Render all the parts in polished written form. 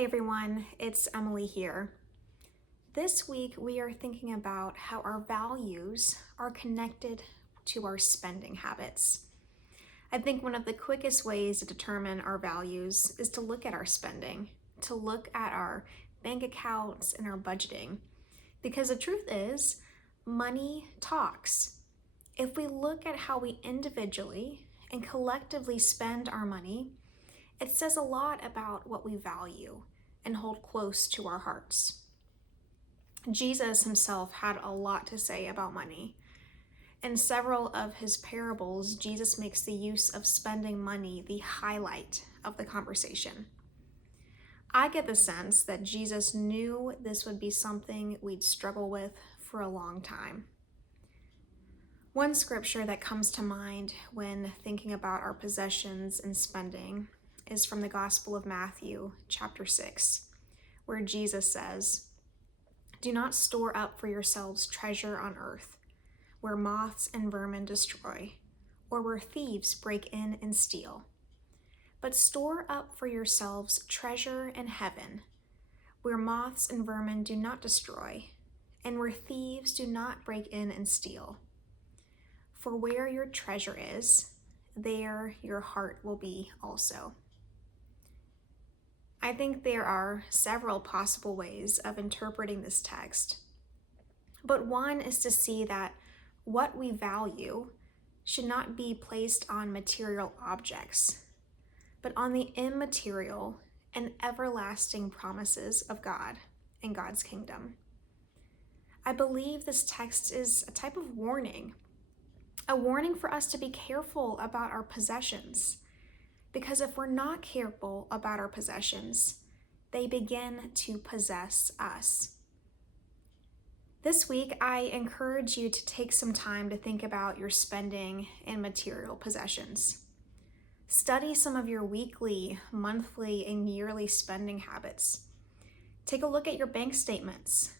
Hey everyone, it's Emily here. This week we are thinking about how our values are connected to our spending habits. I think one of the quickest ways to determine our values is to look at our spending, to look at our bank accounts and our budgeting. Because the truth is, money talks. If we look at how we individually and collectively spend our money, it says a lot about what we value and hold close to our hearts. Jesus himself had a lot to say about money. In several of his parables, Jesus makes the use of spending money the highlight of the conversation. I get the sense that Jesus knew this would be something we'd struggle with for a long time. One scripture that comes to mind when thinking about our possessions and spending is from the Gospel of Matthew, chapter 6, where Jesus says, "Do not store up for yourselves treasure on earth, where moths and vermin destroy, or where thieves break in and steal. But store up for yourselves treasure in heaven, where moths and vermin do not destroy, and where thieves do not break in and steal. For where your treasure is, there your heart will be also." I think there are several possible ways of interpreting this text, but one is to see that what we value should not be placed on material objects, but on the immaterial and everlasting promises of God and God's kingdom. I believe this text is a type of warning, a warning for us to be careful about our possessions. Because if we're not careful about our possessions, they begin to possess us. This week, I encourage you to take some time to think about your spending and material possessions. Study some of your weekly, monthly, and yearly spending habits. Take a look at your bank statements.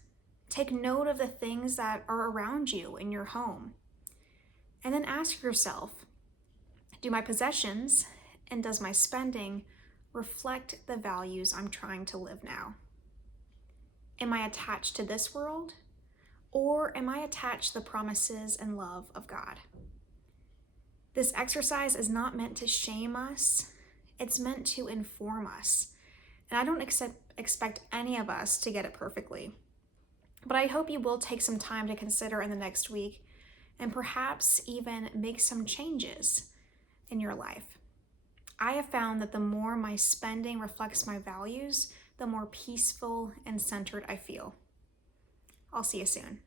Take note of the things that are around you in your home. And then ask yourself, do my possessions and does my spending reflect the values I'm trying to live now? Am I attached to this world, or am I attached to the promises and love of God? This exercise is not meant to shame us, it's meant to inform us. And I don't expect any of us to get it perfectly. But I hope you will take some time to consider in the next week and perhaps even make some changes in your life. I have found that the more my spending reflects my values, the more peaceful and centered I feel. I'll see you soon.